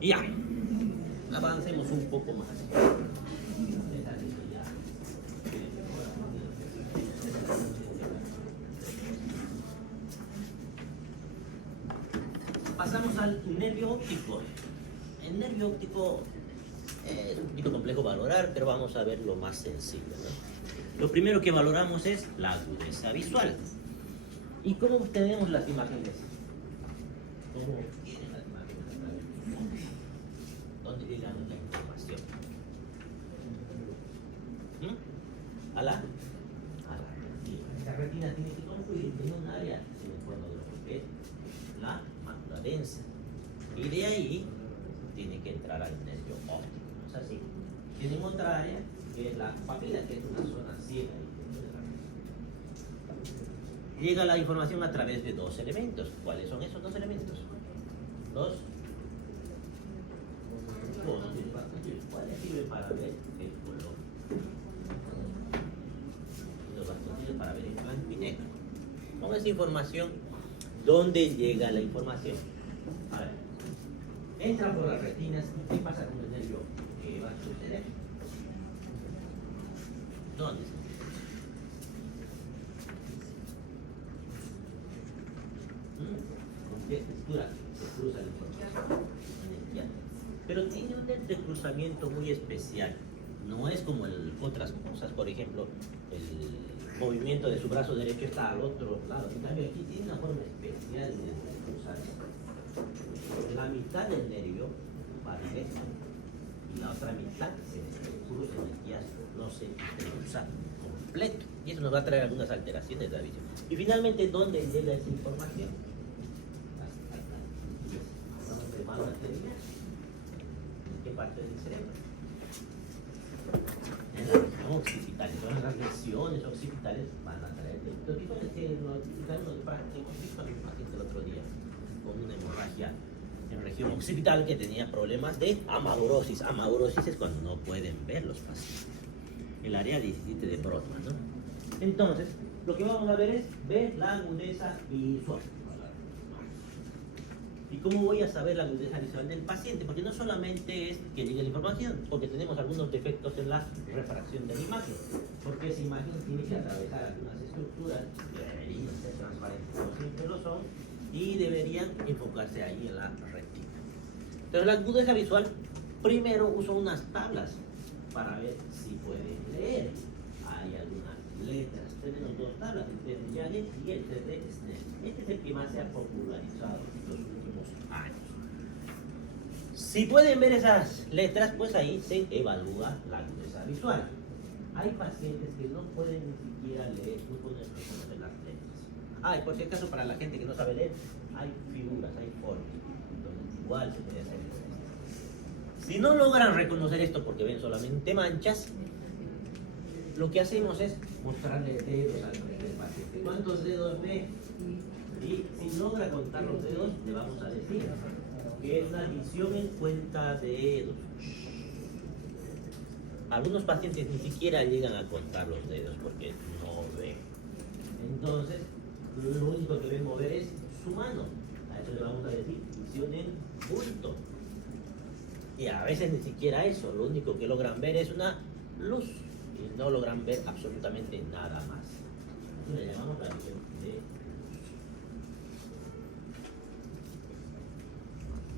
Ya, avancemos un poco más. Pasamos al nervio óptico. El nervio óptico es un poquito complejo valorar, pero vamos a ver lo más sencillo, ¿no? Lo primero que valoramos es la agudeza visual. ¿Y cómo obtenemos las imágenes? ¿Cómo obtienen las imágenes? ¿Dónde llegamos la información? ¿A la retina? Esa retina tiene que confluir en un área en el fondo del ojo, que es la mácula densa. Y de ahí tiene que entrar al nervio óptico, ¿no es así? Tienen otra área que es la papila, que es una zona ciega. Llega la información a través de dos elementos. ¿Cuáles son esos dos elementos? Dos bastiones. ¿Cuáles sirven para ver el color? Los bastiones para ver el blanco y negro. Con esa información, ¿dónde llega la información? A ver, entra por las retinas. ¿Qué pasa con el nervio? ¿Qué va a suceder? ¿Dónde se ¿Con qué textura se cruza la información? Pero tiene un entrecruzamiento muy especial. No es como otras cosas, por ejemplo, el movimiento de su brazo derecho está al otro lado. En cambio, aquí tiene una forma especial de entrecruzarse. La mitad del nervio va directo y la otra mitad se cruza en el quiasmo, no se entrecruza completo. Y eso nos va a traer algunas alteraciones de la visión. Y finalmente, ¿dónde llega esa información? ¿En qué parte del cerebro? En la región occipital. Entonces las lesiones occipitales van a traer lo que hemos visto a mi paciente el otro día con una hemorragia en región occipital que tenía problemas de amaurosis. Amaurosis es cuando no pueden ver los pacientes. El área 17 de Brodmann, ¿no? Entonces, lo que vamos a ver es ver la agudeza visual. ¿Y cómo voy a saber la agudeza visual del paciente? Porque no solamente es que llegue la información, porque tenemos algunos defectos en la refracción de la imagen, porque esa imagen tiene que atravesar algunas estructuras que deberían ser transparentes, no siempre lo son, y deberían enfocarse ahí en la retina. Entonces la agudeza visual, primero uso unas tablas para ver si pueden leer. Hay algunas letras. Tenemos dos tablas, el test de Janet y el test de Snell. Este es el que más se ha popularizado en los últimos años. Si pueden ver esas letras, pues ahí se evalúa la agudeza visual. Hay pacientes que no pueden ni siquiera leer, no pueden reconocer las letras. Y por si acaso, para la gente que no sabe leer, hay figuras, hay formas. Entonces, igual se puede hacer eso. Si no logran reconocer esto porque ven solamente manchas, lo que hacemos es mostrarle dedos al paciente. ¿Cuántos dedos ve? Y si logra contar los dedos, le vamos a decir que es la visión en cuenta de dedos. Algunos pacientes ni siquiera llegan a contar los dedos porque no ven. Entonces, lo único que ven mover es su mano. A eso le vamos a decir visión en bulto. Y a veces ni siquiera eso, lo único que logran ver es una luz y no logran ver absolutamente nada más. Eso le llamamos la visión de luz.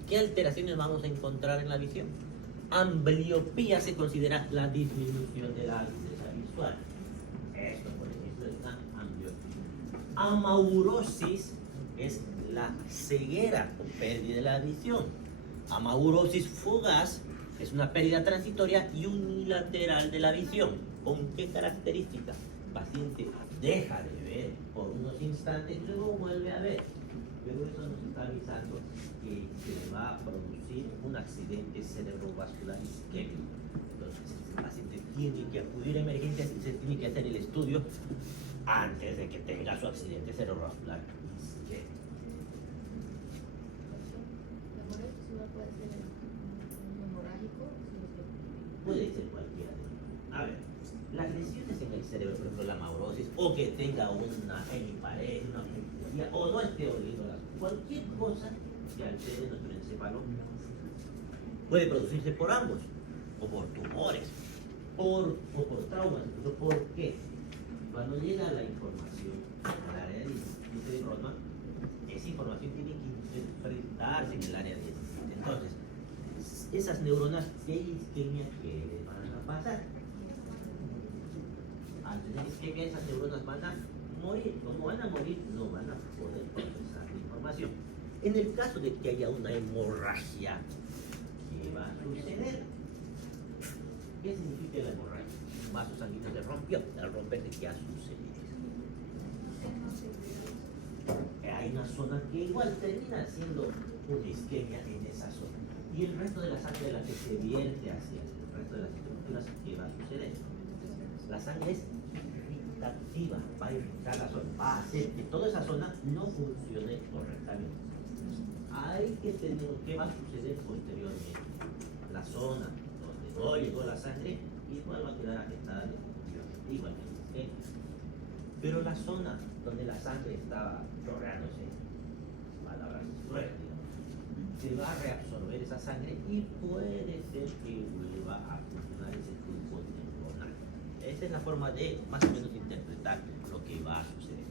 ¿Qué alteraciones vamos a encontrar en la visión? Ambliopía se considera la disminución de la agudeza visual. Esto, por ejemplo, es una ambliopía. Amaurosis es la ceguera o pérdida de la visión. Amaurosis fugaz es una pérdida transitoria y unilateral de la visión. ¿Con qué característica? El paciente deja de ver por unos instantes y luego vuelve a ver. Pero eso nos está avisando que se va a producir un accidente cerebrovascular isquémico. Entonces, el paciente tiene que acudir a emergencias y se tiene que hacer el estudio antes de que tenga su accidente cerebrovascular isquémico. Puede ser cualquiera. A ver, las lesiones en el cerebro, por ejemplo, la maurosis, o que tenga una hemiparesia, una hemiplejía, o no esté oliendo cualquier cosa que altere nuestro encéfalo puede producirse por ambos, o por tumores, o por traumas. Incluso, ¿por qué? Cuando llega la información al área del cerebro, esa información tiene que interpretarse en el área del cerebro. Entonces, esas neuronas, ¿qué isquemia que van a pasar? Al tener isquemia, esas neuronas van a morir. Como van a morir, no van a poder procesar la información. En el caso de que haya una hemorragia, ¿qué va a suceder? ¿Qué significa la hemorragia? Un vaso sanguíneo se rompió. Al romperse, ¿qué ha sucedido? Hay una zona que igual termina siendo una isquemia en esa zona. Y el resto de la sangre de la que se vierte hacia el resto de las estructuras, ¿qué va a suceder? La sangre es irritativa, va a irritar la zona, va a hacer que toda esa zona no funcione correctamente. Hay que tener qué va a suceder posteriormente. La zona donde no llegó la sangre igual va a quedar afectada igual que el sistema. Pero la zona donde la sangre estaba chorreándose, palabras crueles, se va a reabsorber esa sangre y puede ser que vuelva a funcionar ese flujo neuronal. Esa es la forma de más o menos interpretar lo que va a suceder.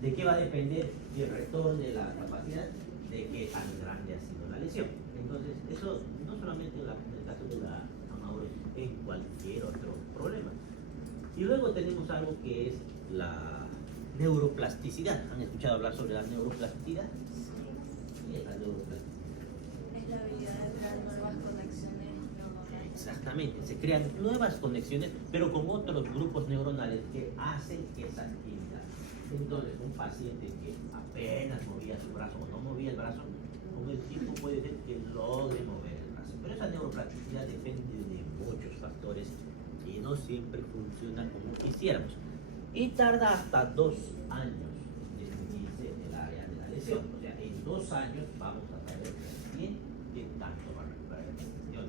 ¿De qué va a depender que retorne la capacidad? De qué tan grande ha sido la lesión. Entonces, eso no solamente en el caso de la amaurosis, en cualquier otro problema. Y luego tenemos algo que es la neuroplasticidad. ¿Han escuchado hablar sobre la neuroplasticidad? ¿Qué es la neuroplasticidad? Es la habilidad de crear nuevas conexiones neuronales. Exactamente, se crean nuevas conexiones, pero con otros grupos neuronales que hacen esa actividad. Entonces, un paciente que apenas movía su brazo o no movía el brazo, con el tiempo puede ser que logre mover el brazo. Pero esa neuroplasticidad depende de muchos factores y no siempre funciona como quisiéramos. Y tarda hasta 2 años en definirse el área de la lesión. O sea, en 2 años vamos a saber bien qué tanto va a recuperar la lesión.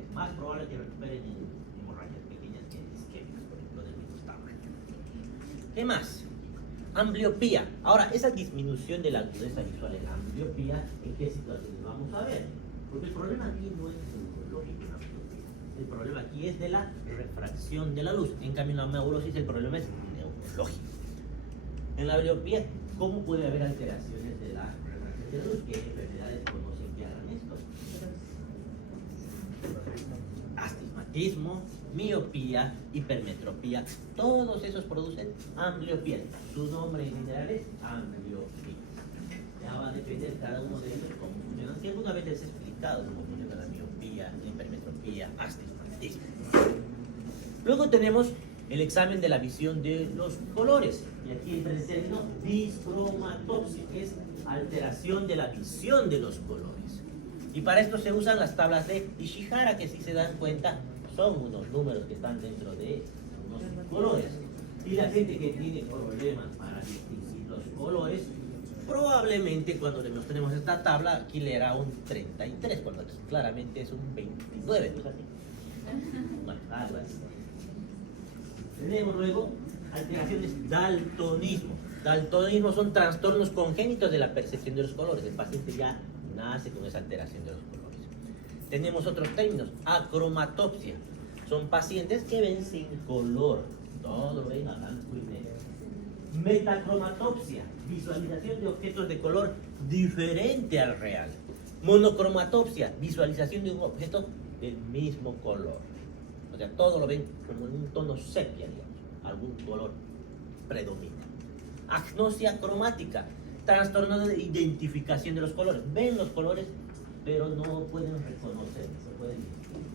Es más probable que recuperen en hemorragias pequeñas que en isquemias, por ejemplo, del mismo tamaño. ¿Qué más? Ambliopía. Ahora, esa disminución de la agudeza visual en la ambliopía, ¿en qué situaciones vamos a ver? Porque el problema aquí no es neurológico en la ambliopía. El problema aquí es de la refracción de la luz. En cambio, en la amaurosis el problema es neurológico. En la ambliopía, ¿cómo puede haber alteraciones de la refracción de la luz? ¿Qué enfermedades conocen que hagan esto? Astigmatismo, miopía, hipermetropía, todos esos producen ambliopía. Su nombre en general es ambliopía. Ya va a depender cada uno de ellos cómo funcionan. Que alguna vez les he explicado cómo funciona la miopía, la hipermetropía, astigmatismo. Luego tenemos el examen de la visión de los colores. Y aquí entra el término discromatopsia, que es alteración de la visión de los colores. Y para esto se usan las tablas de Ishihara, que si se dan cuenta son unos números que están dentro de unos colores. Y la gente que tiene problemas para distinguir los colores, probablemente cuando le mostremos esta tabla, aquí leerá un 33, cuando aquí claramente es un 29, ¿no es así? Bueno, algo así. Tenemos luego alteraciones daltonismo. Daltonismo son trastornos congénitos de la percepción de los colores. El paciente ya nace con esa alteración de los colores. Tenemos otros términos, acromatopsia. Son pacientes que ven sin color, todo ven a blanco y negro. Metacromatopsia, visualización de objetos de color diferente al real. Monocromatopsia, visualización de un objeto del mismo color. O sea, todo lo ven como en un tono sepia, digamos, algún color predomina. Agnosia cromática, trastorno de identificación de los colores. Ven los colores, pero no pueden reconocer, no pueden distinguir.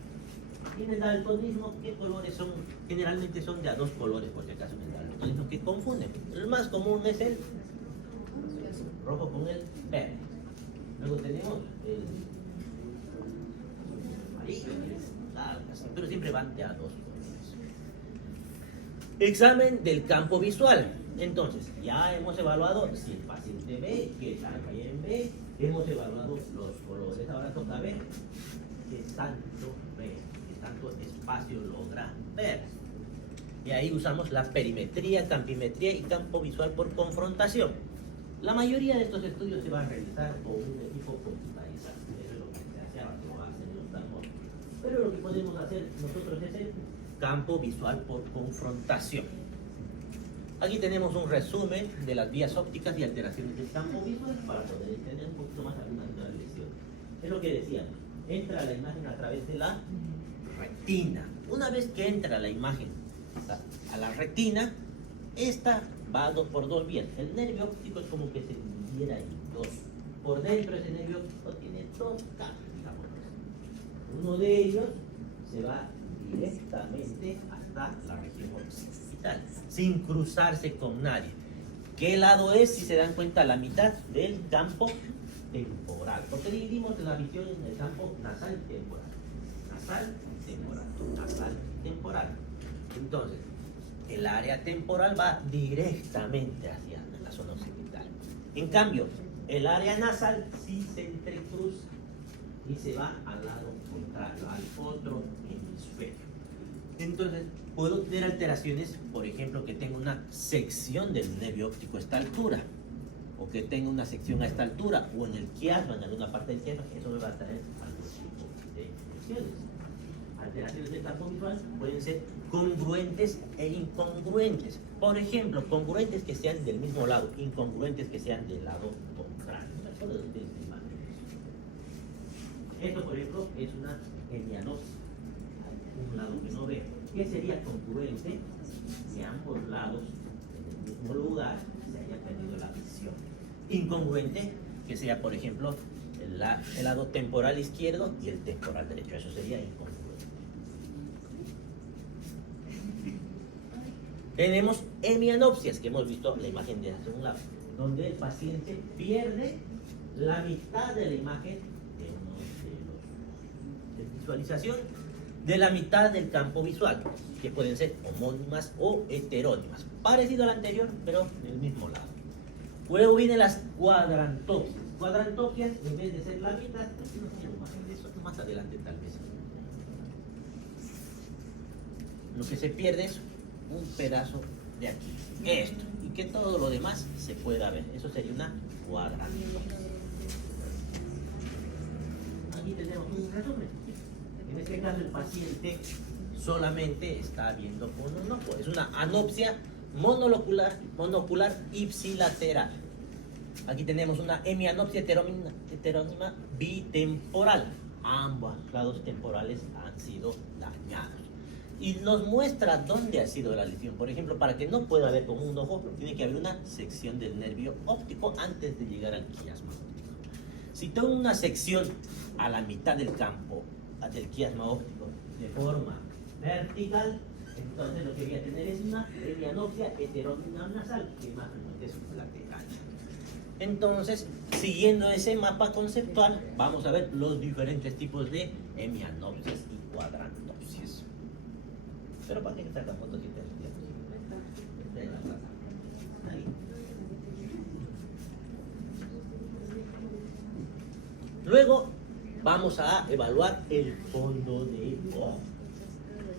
Y en el daltonismo, ¿qué colores son? Generalmente son de a 2 colores, por si acaso en el daltonismo, que confunden. El más común es el rojo con el verde. Luego tenemos el amarillo, pero siempre van de a 2 colores. Examen del campo visual. Entonces, ya hemos evaluado si el paciente ve, qué tanto hay en B, hemos evaluado los colores. Ahora toca ver qué tanto ve, qué tanto es espacio logra ver. Y ahí usamos la perimetría, campimetría y campo visual por confrontación. La mayoría de estos estudios se van a realizar con un equipo computarizado. Eso es lo que se hace ahora, lo hacen los talmos. Pero lo que podemos hacer nosotros es el campo visual por confrontación. Aquí tenemos un resumen de las vías ópticas y alteraciones del campo visual para poder entender un poquito más algunas de las lesiones. Es lo que decíamos, entra la imagen a través de la retina. Una vez que entra la imagen a la retina, esta va por dos vías. El nervio óptico es como que se dividiera en dos. Por dentro ese nervio óptico tiene dos cables, digamos. Uno de ellos se va directamente hasta la región occipital, sin cruzarse con nadie. ¿Qué lado es? Si se dan cuenta, la mitad del campo temporal. Porque dividimos la visión en el campo nasal y temporal. Nasal, temporal. Nasal, temporal. Entonces, el área temporal va directamente hacia la zona occipital. En cambio, el área nasal sí se entrecruza y se va al lado contrario, al otro hemisferio. Entonces, puedo tener alteraciones, por ejemplo, que tenga una sección del nervio óptico a esta altura, o que tenga una sección a esta altura, o en el quiasma, en alguna parte del quiasma. Eso me va a traer algún tipo de lesiones. Alteraciones del campo visual pueden ser congruentes e incongruentes. Por ejemplo, congruentes que sean del mismo lado, incongruentes que sean del lado contrario. Esto, por ejemplo, es una hemianopsis. Un lado que no veo. ¿Qué sería congruente? Si ambos lados, en el mismo lugar, se haya perdido la visión. Incongruente, que sea, por ejemplo, el lado temporal izquierdo y el temporal derecho. Eso sería incongruente. Tenemos hemianopsias, que hemos visto la imagen de hace un lado, donde el paciente pierde la mitad de la imagen de visualización, de la mitad del campo visual, que pueden ser homónimas o heterónimas, parecido al anterior, pero del mismo lado. Luego vienen las cuadrantopsias. Cuadrantopsias, en vez de ser la mitad, aquí no tenemos imagen de eso, más adelante tal vez. Lo que se pierde es un pedazo de aquí, esto, y que todo lo demás se pueda ver. Eso sería una cuadrantopsia. Aquí tenemos un resumen. En este caso el paciente solamente está viendo con un ojo. Es una anopsia monocular ipsilateral. Aquí tenemos una hemianopsia heterónima bitemporal. Ambos lados temporales han sido dañados. Y nos muestra dónde ha sido la lesión. Por ejemplo, para que no pueda ver con un ojo, tiene que haber una sección del nervio óptico antes de llegar al quiasma óptico. Si tengo una sección a la mitad del campo, del quiasma óptico, de forma vertical, entonces lo que voy a tener es una hemianopsia heterónima nasal, que más o menos es lateral. Entonces, siguiendo ese mapa conceptual, vamos a ver los diferentes tipos de hemianopsias y cuadrantopsias. Pero para que sacar fotos y ahí. Luego vamos a evaluar el fondo de ojo.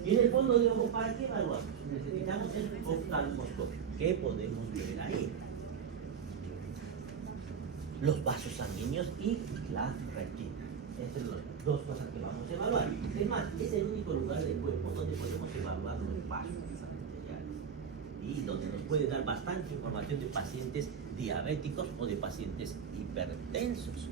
Y en el fondo de ojo, ¿para qué evaluamos? Necesitamos el oftalmoscopio. ¿Qué podemos ver ahí? Los vasos sanguíneos y la retina. Estas son las dos cosas que vamos a evaluar. Es más, es el único lugar del cuerpo donde podemos evaluar los vasos arteriales y donde nos puede dar bastante información de pacientes diabéticos o de pacientes hipertensos.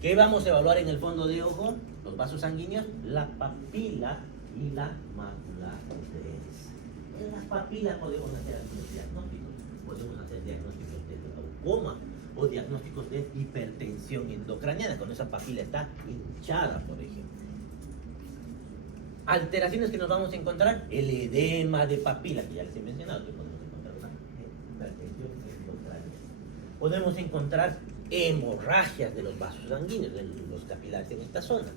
¿Qué vamos a evaluar en el fondo de ojo? Los vasos sanguíneos, la papila y la mácula densa. En las papilas podemos hacer algunos diagnósticos. Podemos hacer diagnósticos de glaucoma o diagnósticos de hipertensión endocraniana, cuando esa papila está hinchada, por ejemplo. Alteraciones que nos vamos a encontrar, el edema de papila, que ya les he mencionado, que podemos encontrar una hipertensión endocraniana. Podemos encontrar hemorragias de los vasos sanguíneos, de los capilares en esta zona.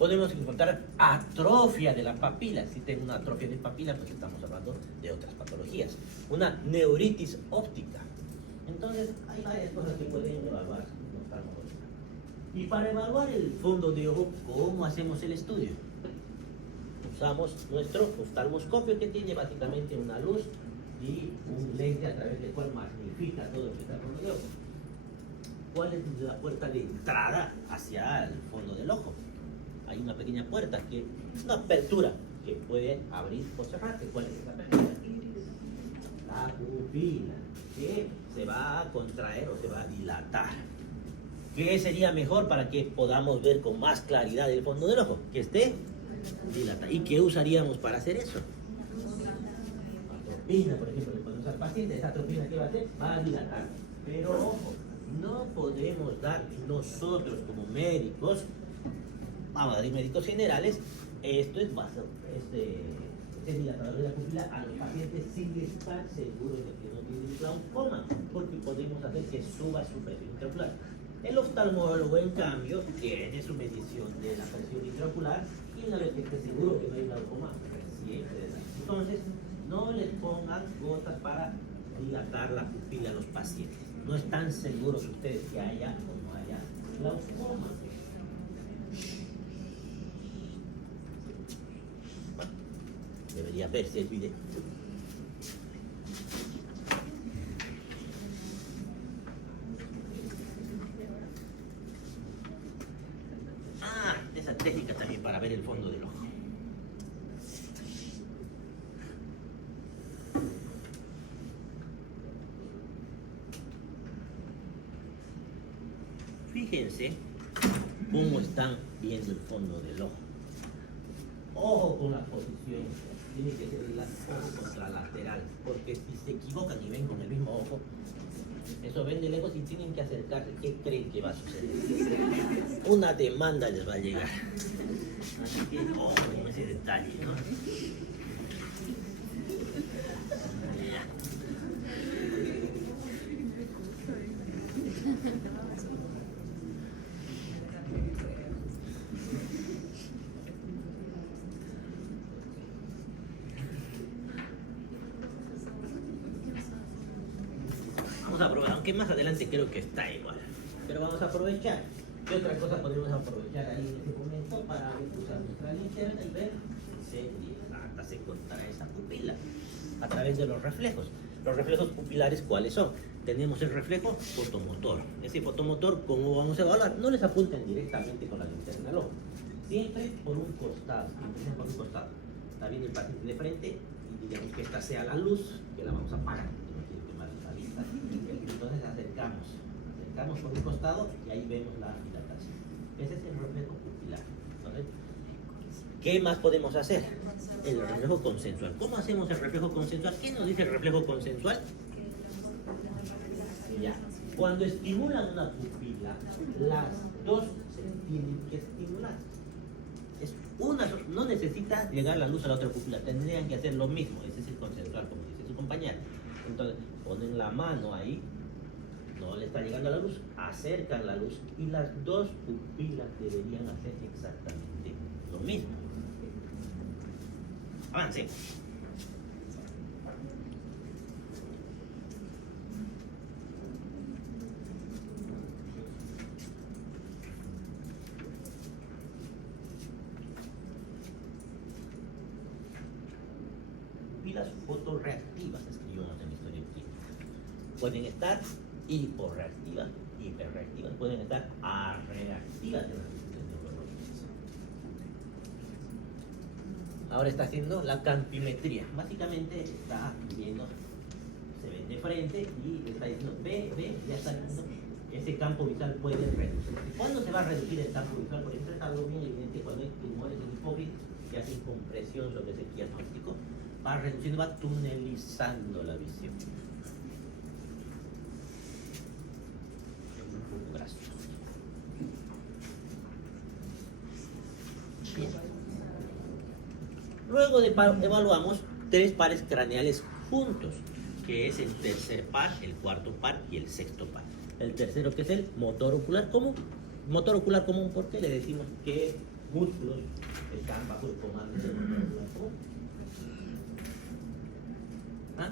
Podemos encontrar atrofia de la papila. Si tengo una atrofia de papila, pues estamos hablando de otras patologías. Una neuritis óptica. Entonces, hay varias cosas que pueden evaluar en oftalmología. Y para evaluar el fondo de ojo, ¿cómo hacemos el estudio? usamos nuestro oftalmoscopio, que tiene básicamente una luz y un lente a través del cual magnifica todo lo que está al fondo del ojo. ¿Cuál es la puerta de entrada hacia el fondo del ojo? Hay una pequeña puerta, una apertura que puede abrir o cerrarse. ¿Cuál es esa apertura? La pupila, que se va a contraer o se va a dilatar. ¿Qué sería mejor para que podamos ver con más claridad el fondo del ojo? Que esté dilatado. ¿Y qué usaríamos para hacer eso? Atropina, por ejemplo, cuando usa el paciente, esa atropina, ¿qué va a hacer? Va a dilatar. Pero ojo, no podemos dar nosotros como médicos, vamos a decir médicos generales, esto es este dilatador de la pupila a los pacientes sin estar seguros de que no tienen glaucoma, porque podemos hacer que suba su presión intraocular. El oftalmólogo, en cambio, tiene su medición de la presión intraocular y una vez que esté seguro que no hay glaucoma, recién puede dar. Entonces, no les pongan gotas para dilatar la pupila a los pacientes. No están seguros ustedes que haya o no haya glaucoma. Debería verse el video. Esa técnica también para ver el fondo del ojo. Fíjense cómo están viendo el fondo del ojo. Ojo con la posición, tiene que ser el ojo contralateral, porque si se equivocan y ven con el mismo ojo, eso ven de lejos y tienen que acercarse. ¿Qué creen que va a suceder? Una demanda les va a llegar. Así que ojo con ese detalle, ¿no? Vamos a probar, aunque más adelante creo que está igual. Pero vamos a aprovechar. ¿Qué otra cosa podemos aprovechar ahí en este momento para usar nuestra linterna y ver si se dilata, se contrae esa pupila a través de los reflejos? Los reflejos pupilares, ¿cuáles son? Tenemos el reflejo fotomotor. Ese fotomotor, ¿cómo vamos a evaluar? No les apunten directamente con la linterna al ojo. Siempre por un costado, siempre por un costado. Está bien el paciente de frente y digamos que esta sea la luz, que la vamos a apagar, que no quiere quemar la vista. Entonces acercamos por un costado y ahí vemos la dilatación. Ese es el reflejo pupilar. ¿Vale? ¿Qué más podemos hacer? El reflejo consensual. ¿Cómo hacemos el reflejo consensual? ¿Qué nos dice el reflejo consensual? Ya. Cuando estimulan una pupila, las dos se tienen que estimular. No necesita llegar la luz a la otra pupila, tendrían que hacer lo mismo. Ese es el consensual, como dice su compañera. Entonces, ponen la mano ahí, no le está llegando la luz, acercan la luz y las dos pupilas deberían hacer exactamente lo mismo. Avancemos. Pupilas fotorreactivas, escribimos en la historia aquí. Pueden estar hiporreactivas, hiperreactivas, pueden estar arreactivas. Ahora está haciendo la campimetría. Básicamente está viendo, se ve de frente y está diciendo, ve, ya está viendo. Ese campo visual puede reducir. ¿Cuándo se va a reducir el campo visual? Por ejemplo, es algo muy evidente cuando hay tumores en hipófisis que hacen compresión sobre ese diagnóstico. Va reduciendo, va tunelizando la visión. Un poco gracioso. Bien. Luego evaluamos 3 pares craneales juntos, que es el tercer par, el cuarto par y el sexto par. El tercero, que es el motor ocular común. Motor ocular común porque le decimos que músculos están bajo el comando del motor ocular común. ¿Ah?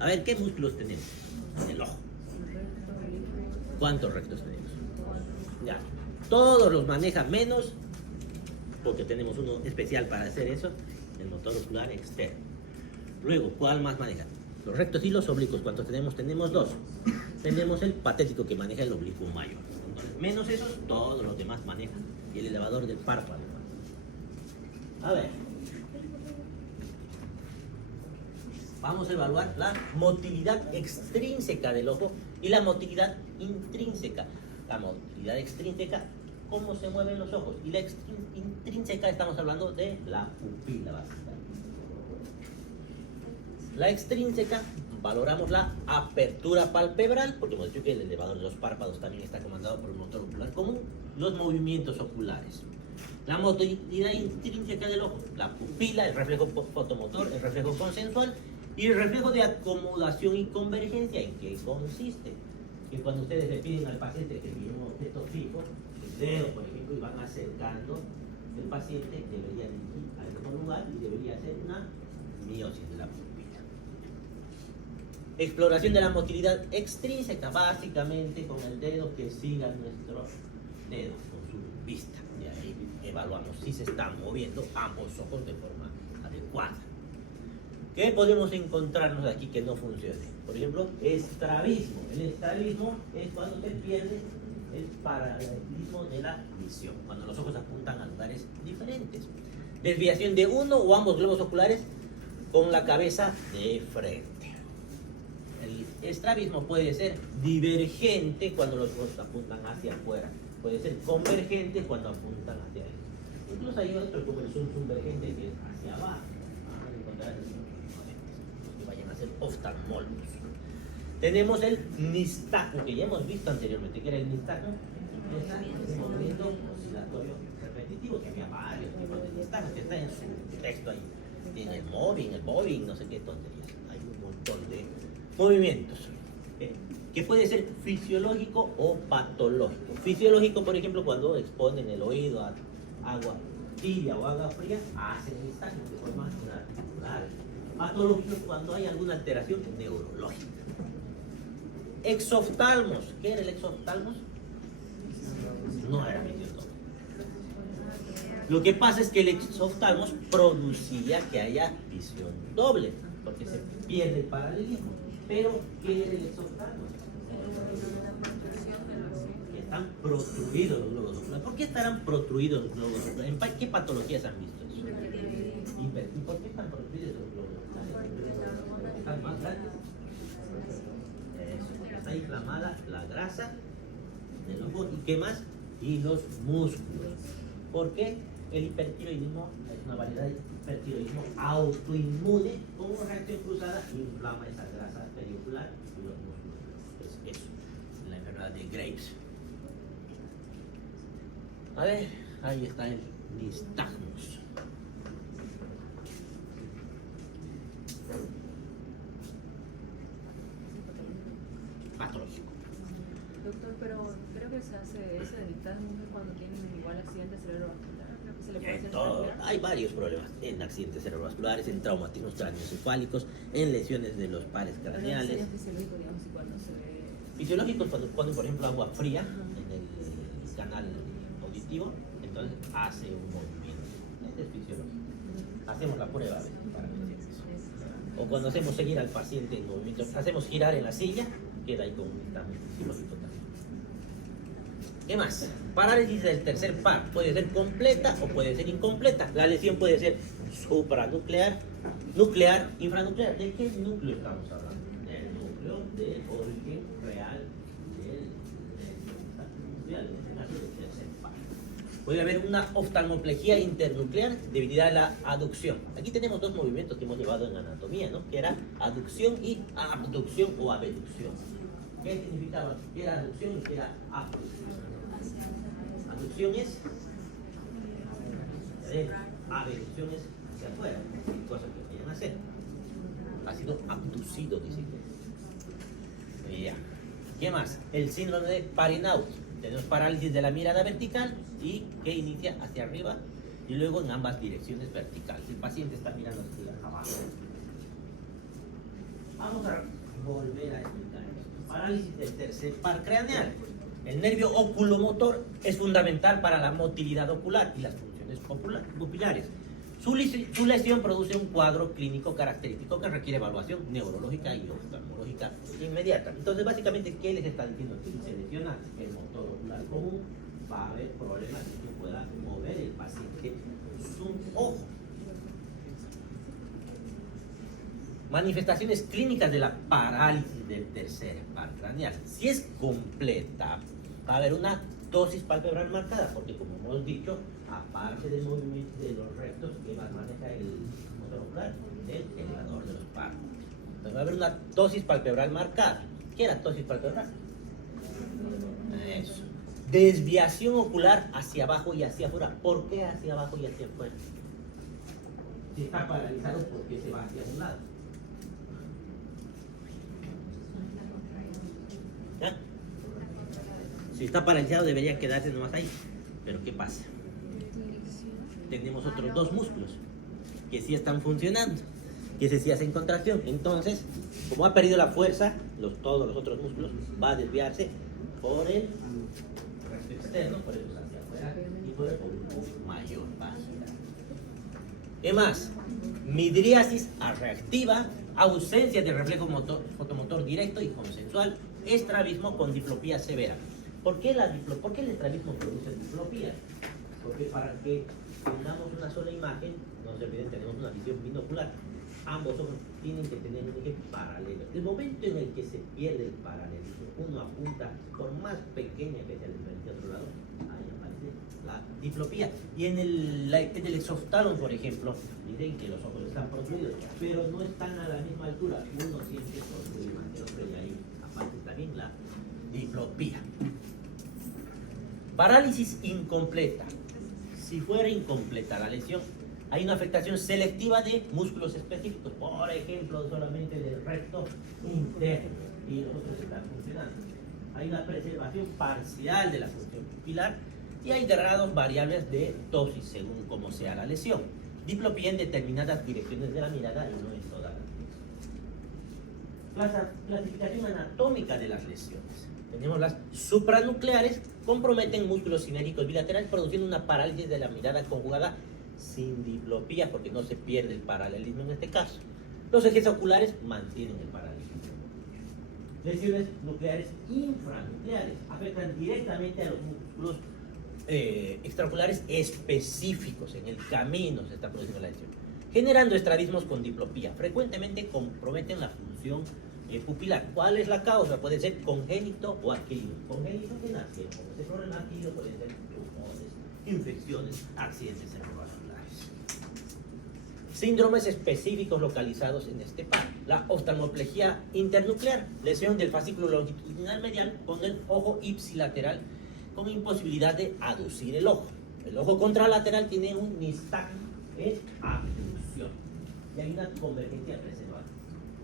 A ver, ¿qué músculos tenemos en el ojo? ¿Cuántos rectos tenemos? Ya. Todos los maneja menos, porque tenemos uno especial para hacer eso, el motor ocular externo. Luego, ¿cuál más maneja? Los rectos y los oblicuos. ¿Cuántos tenemos? Tenemos dos. Tenemos el patético que maneja el oblicuo mayor. Entonces, menos esos, todos los demás manejan. Y el elevador del párpado. A ver. Vamos a evaluar la motilidad extrínseca del ojo y la motilidad intrínseca. La motilidad extrínseca, cómo se mueven los ojos. Y la intrínseca, estamos hablando de la pupila básicamente. La extrínseca, valoramos la apertura palpebral, porque hemos dicho que el elevador de los párpados también está comandado por un motor ocular común, los movimientos oculares. La motilidad intrínseca del ojo, la pupila, el reflejo fotomotor, el reflejo consensual y el reflejo de acomodación y convergencia. ¿En qué consiste? Que cuando ustedes le piden al paciente que mire un objeto fijo, el dedo, por ejemplo, y van acercando, el paciente debería dirigir al mismo lugar y debería hacer una miosis de la pupila. Exploración de la motilidad extrínseca, básicamente con el dedo que siga nuestro dedo, con su vista. Y ahí evaluamos si se están moviendo ambos ojos de forma adecuada. ¿Qué podemos encontrarnos aquí que no funcione? Por ejemplo, estrabismo. El estrabismo es cuando se pierde el paralelismo de la visión, cuando los ojos apuntan a lugares diferentes. Desviación de uno o ambos globos oculares con la cabeza de frente. El estrabismo puede ser divergente cuando los ojos apuntan hacia afuera, puede ser convergente cuando apuntan hacia adentro. Incluso hay otro como el zoom convergente que es hacia abajo. Vamos a encontrar los que vayan a ser oftalmólogos. Tenemos el nistagmo, que ya hemos visto anteriormente, que era el nistagmo, ese movimiento oscilatorio repetitivo, que había varios tipos de nistagmo, que está en su texto ahí. Tiene el bobbing, no sé qué tonterías. Hay un montón de movimientos, que puede ser fisiológico o patológico. Fisiológico, por ejemplo, cuando exponen el oído a agua tibia o agua fría, hacen nistagmo de forma natural. Patológico cuando hay alguna alteración neurológica. Exoftalmos. ¿Qué era el exoftalmos? No era visión doble. Lo que pasa es que el exoftalmos producía que haya visión doble, porque se pierde el paralelismo. Pero, ¿qué es el exoftalmos? Que están protruidos los globos oculares. ¿Por qué estarán protruidos los globos oculares? ¿En qué patologías han visto eso? ¿Y por qué están protruidos los globos oculares? ¿Están más grandes? Eso, está inflamada la grasa del ojo. ¿Y qué más? Y los músculos. ¿Por qué? El hipertiroidismo es una variedad de hipertiroidismo autoinmune, como reacción cruzada, inflama esa grasa periocular y los músculos. Es eso, la enfermedad de Graves. A ver, ahí está el nistagmus. Patológico. Doctor, pero creo que se hace ese de nistagmus cuando tienen igual accidente cerebrovascular. Se le puede hacer Hay varios problemas en accidentes cerebrovasculares, en traumatismos craneoencefálicos, en lesiones de los pares craneales. Sería fisiológico, digamos, y cuando se ve... Fisiológicos, cuando ponen, por ejemplo, agua fría en el canal auditivo, entonces hace un movimiento. Este es fisiológico. Hacemos la prueba para medir eso. O cuando hacemos seguir al paciente en movimiento, hacemos girar en la silla, queda ahí con un nistagmo fisiológico también. ¿Qué más? Parálisis del tercer par. Puede ser completa o puede ser incompleta. La lesión puede ser supranuclear, nuclear, infranuclear. ¿De qué núcleo estamos hablando? Del núcleo del origen real del tercer par. Puede haber una oftalmoplegia internuclear debilidad a la aducción. Aquí tenemos dos movimientos que hemos llevado en anatomía, ¿no? Que era aducción y abducción o abducción. ¿Qué significaba? ¿Qué era aducción y qué era abducción? Aducción es abducción es hacia afuera, cosas que quieren hacer. Ha sido abducido, dice. Ya. ¿Qué más? El síndrome de Parinaud. Tenemos parálisis de la mirada vertical y que inicia hacia arriba y luego en ambas direcciones verticales. El paciente está mirando hacia abajo. Vamos a volver a explicar esto. Parálisis del tercer par craneal. El nervio oculomotor es fundamental para la motilidad ocular y las funciones pupilares. Su lesión produce un cuadro clínico característico que requiere evaluación neurológica y oftalmológica inmediata. Entonces, básicamente, ¿qué les está diciendo? Si se lesiona el motor ocular común, va a haber problemas de que pueda mover el paciente su ojo. Manifestaciones clínicas de la parálisis del tercer par craneal. Si es completa, va a haber una dosis palpebral marcada, porque como hemos dicho, aparte del movimiento de los rectos que va a manejar el motor ocular, del elevador de los párpados. Entonces va a haber una dosis palpebral marcada. ¿Qué era dosis palpebral? Eso. Desviación ocular hacia abajo y hacia afuera. ¿Por qué hacia abajo y hacia afuera? Si está paralizado, ¿por qué se va hacia un lado? ¿Ya? Si está paralizado debería quedarse nomás ahí. Pero ¿qué pasa? Tenemos otros dos músculos que sí están funcionando, que sí hacen contracción. Entonces, como ha perdido la fuerza, todos los otros músculos va a desviarse por el recto externo, por eso hacia afuera, y por el público mayor vaginal. ¿Qué más? Midriasis reactiva, ausencia de reflejo fotomotor directo y consensual, estrabismo con diplopía severa. ¿Por qué el estrabismo produce diplopía? Porque para que tengamos una sola imagen, no se olviden, tenemos una visión binocular. Ambos ojos tienen que tener un eje paralelo. El momento en el que se pierde el paralelismo, uno apunta, por más pequeña que sea la diferencia de otro lado, ahí aparece la diplopía. Y en el exoftalmo, por ejemplo, miren que los ojos están protruidos, pero no están a la misma altura. Uno siempre protruye más que el otro, y ahí aparece también la diplopía. Parálisis incompleta. Si fuera incompleta la lesión, hay una afectación selectiva de músculos específicos, por ejemplo, solamente del recto interno, y los otros están funcionando. Hay una preservación parcial de la función pupilar y hay grados variables de dosis según cómo sea la lesión. Diplopía en determinadas direcciones de la mirada y no en todas las direcciones. Clasificación anatómica de las lesiones. Tenemos las supranucleares, comprometen músculos sinérgicos bilaterales produciendo una parálisis de la mirada conjugada sin diplopía, porque no se pierde el paralelismo en este caso. Los ejes oculares mantienen el paralelismo. Lesiones nucleares infranucleares afectan directamente a los músculos extraoculares específicos. En el camino se está produciendo la lesión, generando estrabismos con diplopía. Frecuentemente comprometen la función pupilar. ¿Cuál es la causa? Puede ser congénito o adquirido. Congénito que nace, como ese problema adquirido puede ser tumores, infecciones, accidentes cerebrovasculares. Síndromes específicos localizados en este par. La oftalmoplejía internuclear, lesión del fascículo longitudinal medial con el ojo ipsilateral con imposibilidad de aducir el ojo. El ojo contralateral tiene un nistagmo, es abducción, y hay una convergencia preservada.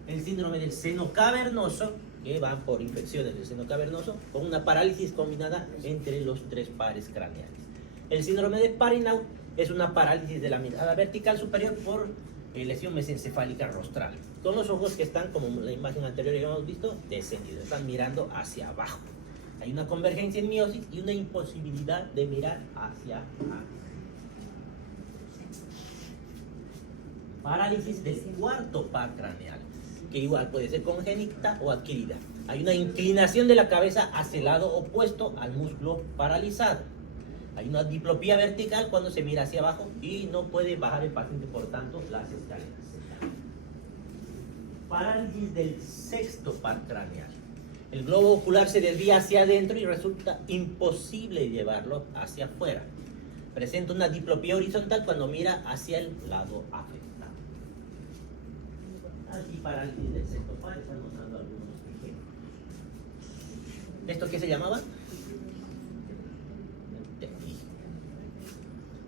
El síndrome del seno cavernoso, que van por infecciones del seno cavernoso, con una parálisis combinada entre los tres pares craneales. El síndrome de Parinau es una parálisis de la mirada vertical superior por lesión mesencefálica rostral, con los ojos que están, como en la imagen anterior que hemos visto, descendidos, están mirando hacia abajo. Hay una convergencia en miosis y una imposibilidad de mirar hacia abajo. Parálisis del cuarto par craneal, que igual puede ser congénita o adquirida. Hay una inclinación de la cabeza hacia el lado opuesto al músculo paralizado. Hay una diplopía vertical cuando se mira hacia abajo y no puede bajar el paciente, por tanto, las escaleras. Parálisis del sexto par craneal. El globo ocular se desvía hacia adentro y resulta imposible llevarlo hacia afuera. Presenta una diplopía horizontal cuando mira hacia el lado afectado. Aquí parálisis del sexto par, están mostrando algunos ejemplos. ¿Esto qué se llamaba?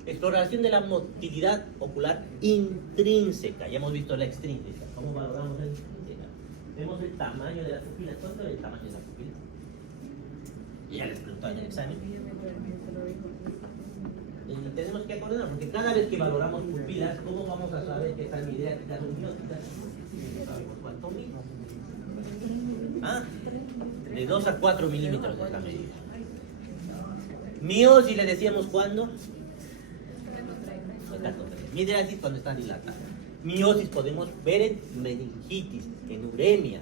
Exploración de la motilidad ocular intrínseca. Ya hemos visto la extrínseca. ¿Cómo valoramos la intrínseca? Vemos el tamaño de la pupila. ¿Cuánto es el tamaño de la pupila? Ya les preguntaba en el examen. Y tenemos que acordarnos, porque cada vez que valoramos pupilas, ¿cómo vamos a saber que están midriáticas o mióticas? No sabemos cuánto mide. De 2 a 4 milímetros es la medida. Miosis le decíamos cuando. Midriasis cuando está dilatada. Miosis podemos ver en meningitis, en uremia.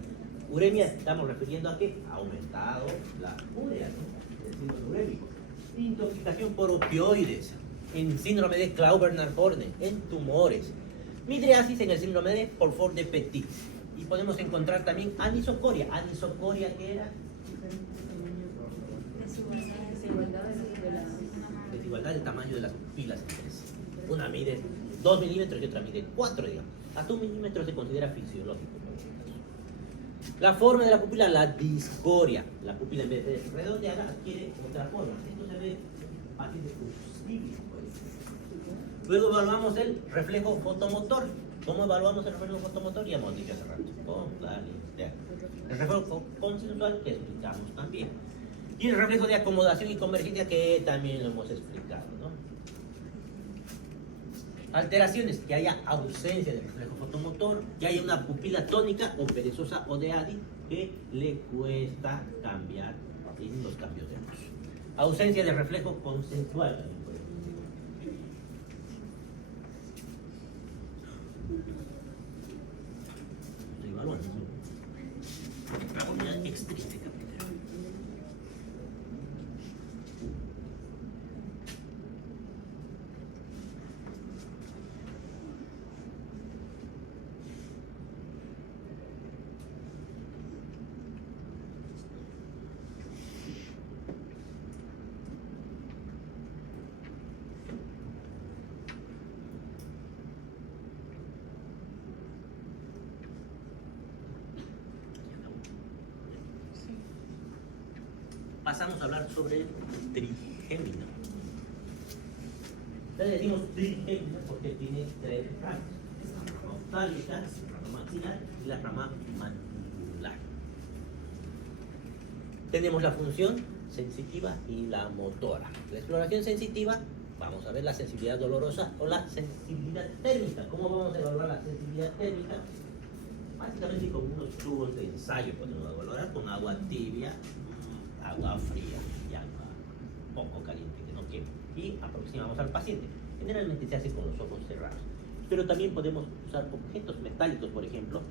Uremia estamos refiriendo a que ha aumentado la urea, ¿no? El síndrome urémico. Intoxicación por opioides, en síndrome de Clauber-Narhorne, en tumores. Midriasis en el síndrome de Porphyre de Petit. Y podemos encontrar también anisocoria. ¿Anisocoria qué era? Desigualdad del tamaño de las pupilas. Una mide 2 milímetros y otra mide 4, digamos. Hasta 1 milímetro se considera fisiológico. La forma de la pupila, la discoria. La pupila en vez de redondeada adquiere otra forma. Esto se ve pacientes con stibis. Luego evaluamos el reflejo fotomotor. ¿Cómo evaluamos el reflejo fotomotor? Ya hemos dicho hace rato. Con la linterna. El reflejo consensual que explicamos también. Y el reflejo de acomodación y convergencia que también lo hemos explicado, ¿no? Alteraciones, que haya ausencia de reflejo fotomotor, que haya una pupila tónica o perezosa o de ADI que le cuesta cambiar en los cambios de luz. Ausencia de reflejo consensual también. Estoy evaluando. Una extrínseca. Pasamos a hablar sobre el trigémino. Entonces decimos trigémino porque tiene 3 ramas: la rama oftálmica, la rama maxilar y la rama mandibular. Tenemos la función sensitiva y la motora. La exploración sensitiva, vamos a ver la sensibilidad dolorosa o la sensibilidad térmica. ¿Cómo vamos a evaluar la sensibilidad térmica? Básicamente con unos tubos de ensayo podemos evaluar con agua tibia, agua fría y agua poco caliente que no queme, y aproximamos al paciente. Generalmente se hace con los ojos cerrados, pero también podemos usar objetos metálicos, por ejemplo,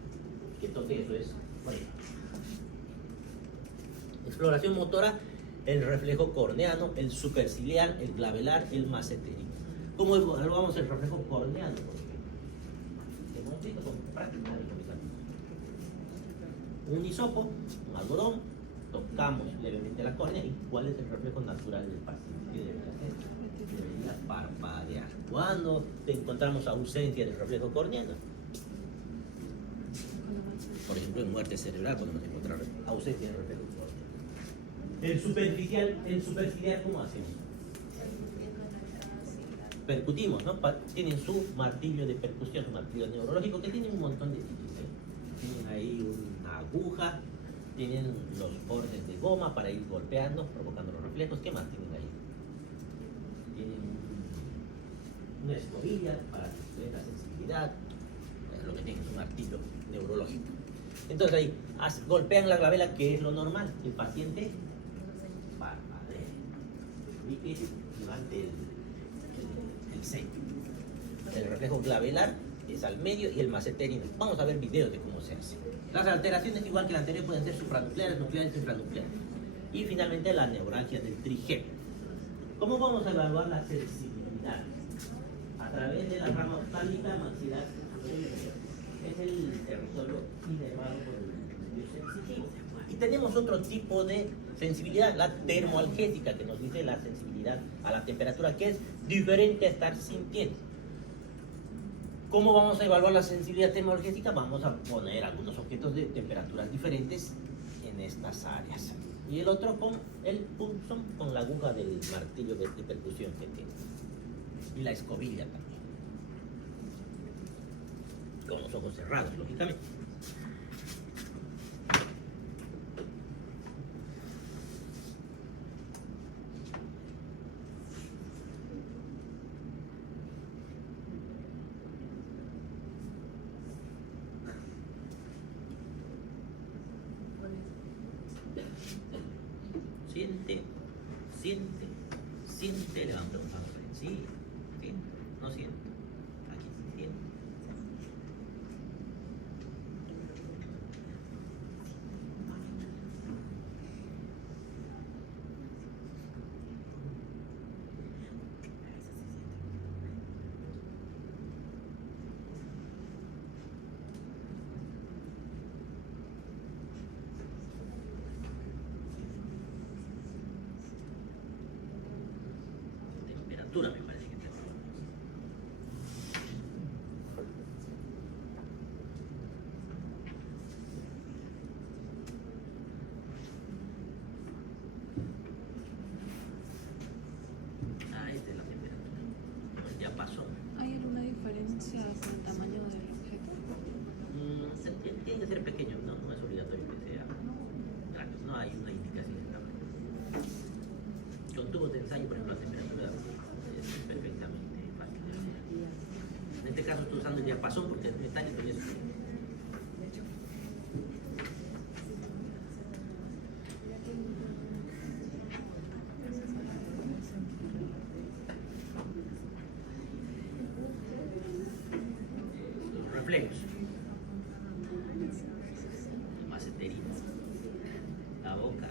que entonces eso es frío. Exploración motora, el reflejo corneano, el superciliar, el glabelar, el macetérico. ¿Cómo evaluamos el reflejo corneano, por ejemplo? Hemos visto con práctica un hisopo, un algodón, tocamos levemente la córnea y cuál es el reflejo natural del paciente. ¿Qué debería hacer? Debería parpadear. ¿Cuándo encontramos ausencia del reflejo corneano? Por ejemplo, en muerte cerebral podemos encontrar ausencia del reflejo corneano. El superciliar, ¿cómo hacemos? Percutimos, ¿no? Tienen su martillo de percusión, su martillo neurológico, que tiene un montón de sitios, ¿eh? Tienen ahí una aguja, tienen los bordes de goma para ir golpeando, provocando los reflejos. ¿Qué más tienen ahí? Tienen una escobilla para ver la sensibilidad, lo que tienen es un martillo neurológico. Entonces ahí golpean la glabela, que es lo normal. El paciente parpadea y levante el centro. El reflejo glabelar es al medio y el macetérino. Vamos a ver videos de cómo se hace. Las alteraciones, igual que la anterior, pueden ser supranucleares, nucleares y infranucleares. Y finalmente la neuralgia del trigémino. ¿Cómo vamos a evaluar la sensibilidad? A través de la rama oftálmica maxilar. Es el territorio inervado por el medio sensitivo. Y tenemos otro tipo de sensibilidad, la termoalgésica, que nos dice la sensibilidad a la temperatura, que es diferente a estar sintiendo. ¿Cómo vamos a evaluar la sensibilidad termoalgésica? Vamos a poner algunos objetos de temperaturas diferentes en estas áreas. Y el otro con el punzón, con la aguja del martillo de percusión que tiene. Y la escobilla también. Con los ojos cerrados, lógicamente. Siente, siente, musculatura, me parece que tenemos. Ah, esta es la temperatura. Pues ya pasó. ¿Hay alguna diferencia con el tamaño del objeto? Tiene que ser pequeño, no es obligatorio que sea grande, no hay una indicación de tamaño. Con tubos de ensayo, por ejemplo, la temperatura es perfectamente fácil de hacer. En este caso estoy usando el diapasón porque es metálico y es los reflejos. El maceterito. La boca.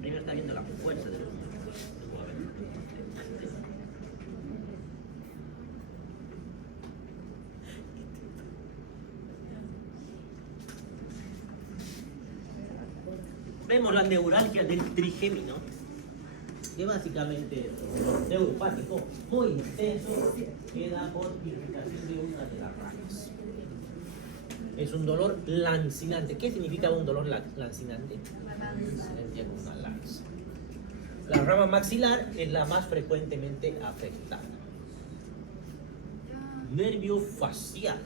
Primero está viendo la fuerza de los músculos. Luego a ver el maceterito. Vemos la neuralgia del trigémino, que básicamente es un dolor neuropático muy intenso que da por irritación de una de las ramas. Es un dolor lancinante. ¿Qué significa un dolor lancinante? Una lanza. La rama maxilar es la más frecuentemente afectada. Nervio facial.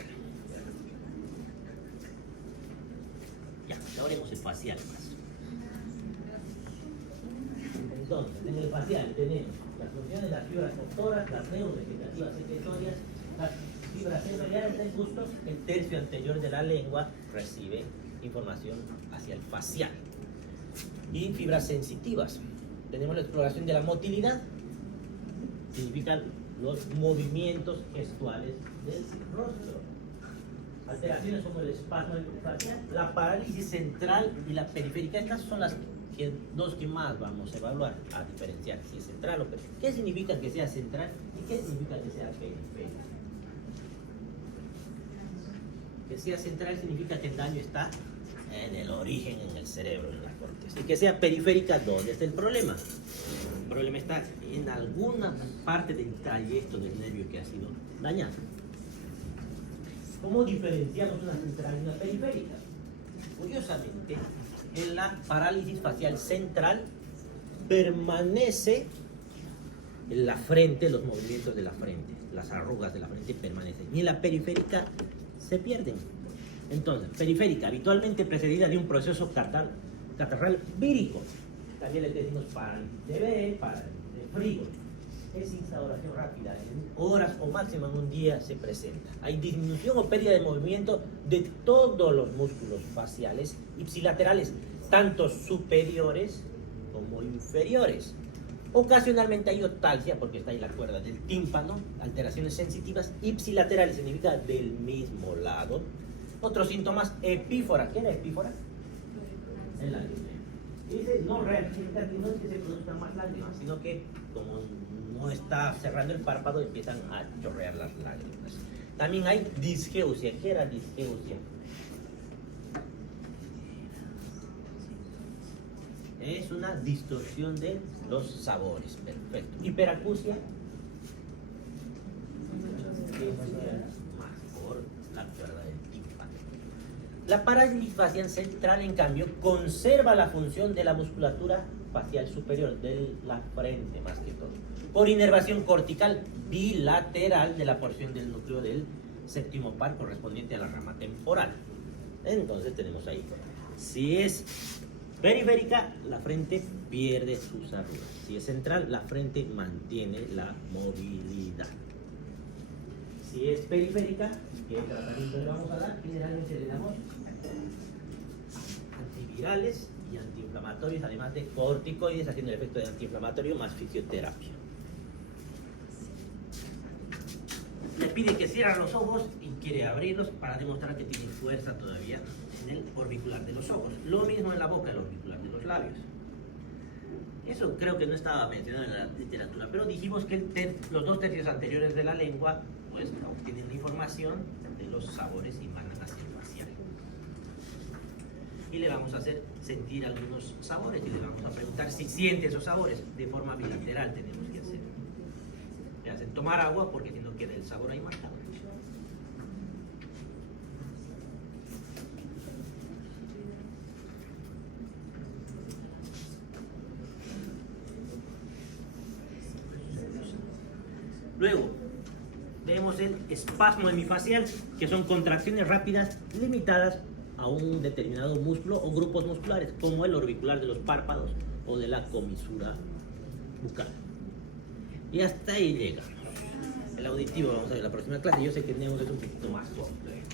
Ya, ahora vemos el facial más. Entonces, en el facial tenemos las funciones de las fibras motoras, las neurovegetativas secretorias, las fibras sensoriales del gusto. El tercio anterior de la lengua recibe información hacia el facial. Y fibras sensitivas. Tenemos la exploración de la motilidad, significan los movimientos gestuales del rostro. Alteraciones como el espasmo facial, la parálisis central y la periférica. Estas son las dos que más vamos a evaluar, a diferenciar si es central o periférica. ¿Qué significa que sea central y qué significa que sea periférica? Que sea central significa que el daño está en el origen, en el cerebro, en la corteza. Y que sea periférica, ¿dónde está el problema? El problema está en alguna parte del trayecto del nervio que ha sido dañado. ¿Cómo diferenciamos una central y una periférica? Curiosamente, en la parálisis facial central permanece en la frente, los movimientos de la frente, las arrugas de la frente permanecen. Y en la periférica se pierden. Entonces, periférica, habitualmente precedida de un proceso catarral vírico. También le decimos parálisis de Bell, parálisis de Frigo. Es instauración rápida, en horas o máximo en un día se presenta. Hay disminución o pérdida de movimiento de todos los músculos faciales ipsilaterales, tanto superiores como inferiores. Ocasionalmente hay otalgia, porque está ahí la cuerda del tímpano, alteraciones sensitivas ipsilaterales, significa del mismo lado. Otros síntomas, epífora. ¿Qué era epífora? El lágrima. Dice, no significa que no es que se produzcan más lágrimas, sino que como no está cerrando el párpado, empiezan a chorrear las lágrimas. También hay disgeusia. ¿Qué era disgeusia? Es una distorsión de los sabores. Perfecto. Hiperacusia. Más por la cuerda del tímpano. La parálisis facial central, en cambio, conserva la función de la musculatura facial superior, de la frente más que todo, por inervación cortical bilateral de la porción del núcleo del séptimo par correspondiente a la rama temporal. Entonces tenemos ahí, si es periférica, la frente pierde sus arrugas. Si es central, la frente mantiene la movilidad. Si es periférica, ¿qué tratamiento le vamos a dar? Generalmente le damos antivirales y antiinflamatorios, además de corticoides, haciendo el efecto de antiinflamatorio más fisioterapia. Le pide que cierre los ojos y quiere abrirlos para demostrar que tiene fuerza todavía en el orbicular de los ojos. Lo mismo en la boca, el orbicular de los labios. Eso creo que no estaba mencionado en la literatura, pero dijimos que los 2 tercios anteriores de la lengua pues obtienen la información de los sabores y mandan hacia el facial. Y le vamos a hacer sentir algunos sabores y le vamos a preguntar si siente esos sabores. De forma bilateral tenemos que hacer. tomar agua porque si no queda el sabor ahí marcado. Luego, vemos el espasmo hemifacial, que son contracciones rápidas limitadas a un determinado músculo o grupos musculares, como el orbicular de los párpados o de la comisura bucal. Y hasta ahí llega. El auditivo, vamos a ver la próxima clase. Yo sé que tenemos es un poquito más complejo.